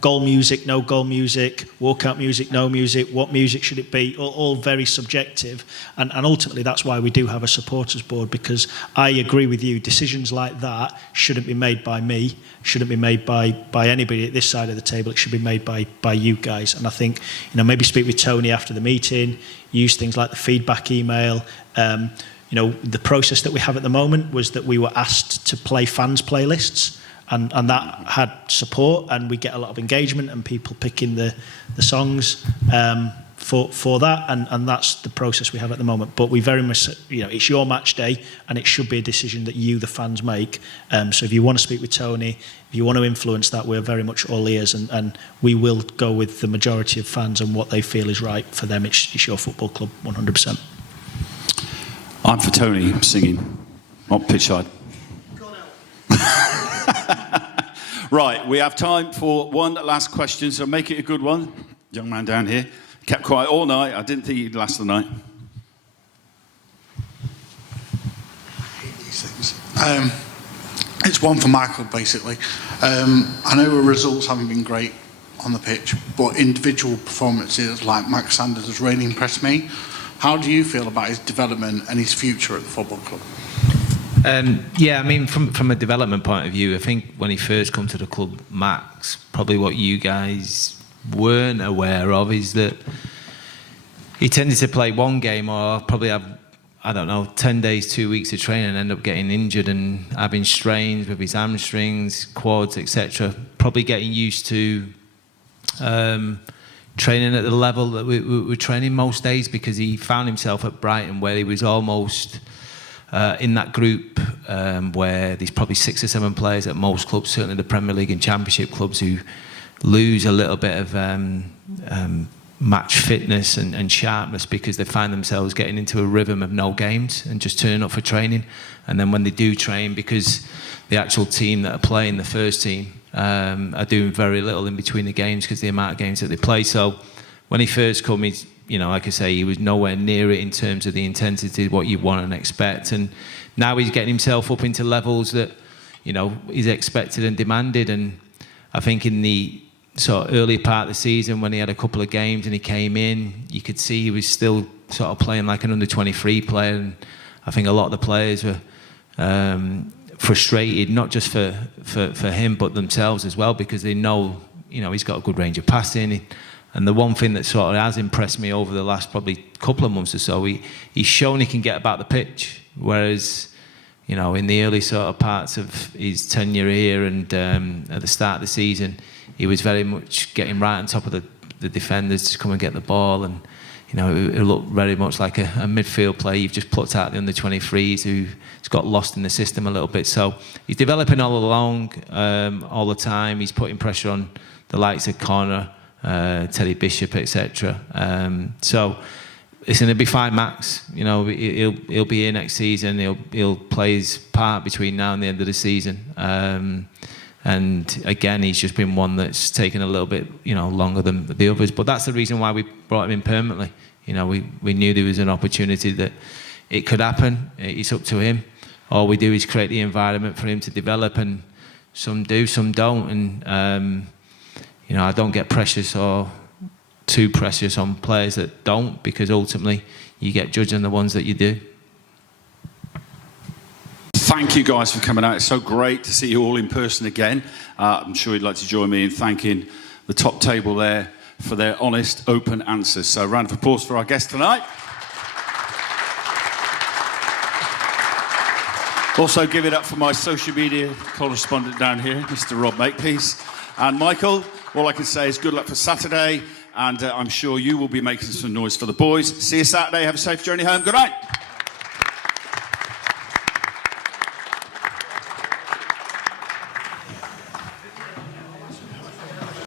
goal music, no goal music, walkout music, no music, what music should it be? All very subjective, and ultimately that's why we do have a supporters board, because I agree with you. Decisions like that shouldn't be made by me, shouldn't be made by anybody at this side of the table. It should be made by you guys. And I think maybe speak with Tony after the meeting, use things like the feedback email. The process that we have at the moment was that we were asked to play fans' playlists, and that had support, and we get a lot of engagement and people picking the songs for that, and that's the process we have at the moment. But we very much, it's your match day, and it should be a decision that you, the fans, make. So if you want to speak with Tony, if you want to influence that, we're very much all ears, and we will go with the majority of fans and what they feel is right for them. It's your football club, 100%. I'm for Tony singing, not pitch side. Right, we have time for one last question, so make it a good one. Young man down here, kept quiet all night. I didn't think he'd last the night. These things. It's one for Michael, basically. I know the results haven't been great on the pitch, but individual performances like Max Sanders has really impressed me. How do you feel about his development and his future at the football club? Yeah, I mean, from a development point of view, I think when he first come to the club, Max, probably what you guys weren't aware of is that he tended to play one game or probably have, 10 days, 2 weeks of training and end up getting injured and having strains with his hamstrings, quads, etc. Probably getting used to training at the level that we were training most days, because he found himself at Brighton where he was almost in that group where there's probably 6 or 7 players at most clubs, certainly the Premier League and Championship clubs, who lose a little bit of match fitness and sharpness because they find themselves getting into a rhythm of no games and just turning up for training. And then when they do train, because the actual team that are playing, the first team, are doing very little in between the games because the amount of games that they play. So when he first came, he's, like I say, he was nowhere near it in terms of the intensity, what you want and expect. And now he's getting himself up into levels that, he's expected and demanded. And I think in the sort of early part of the season, when he had a couple of games and he came in, you could see he was still sort of playing like an under-23 player. And I think a lot of the players were frustrated, not just for him, but themselves as well, because they know, he's got a good range of passing. And the one thing that sort of has impressed me over the last probably couple of months or so, he's shown he can get about the pitch, whereas, in the early sort of parts of his tenure here and at the start of the season, he was very much getting right on top of the defenders to come and get the ball, and it looked very much like a midfield player you've just plucked out the under-23s who's got lost in the system a little bit. So he's developing all along, all the time. He's putting pressure on the likes of Connor, Teddy Bishop, etc. So listen, it'll be fine, Max. He'll be here next season. He'll play his part between now and the end of the season. And again, he's just been one that's taken a little bit, longer than the others. But that's the reason why we brought him in permanently. We knew there was an opportunity that it could happen. It's up to him. All we do is create the environment for him to develop, and some do, some don't. And I don't get precious or too precious on players that don't, because ultimately you get judged on the ones that you do. Thank you guys for coming out. It's so great to see you all in person again. I'm sure you'd like to join me in thanking the top table there for their honest, open answers. So a round of applause for our guest tonight. Also give it up for my social media correspondent down here, Mr. Rob Makepeace. And Michael, all I can say is good luck for Saturday, and I'm sure you will be making some noise for the boys. See you Saturday. Have a safe journey home. Good night.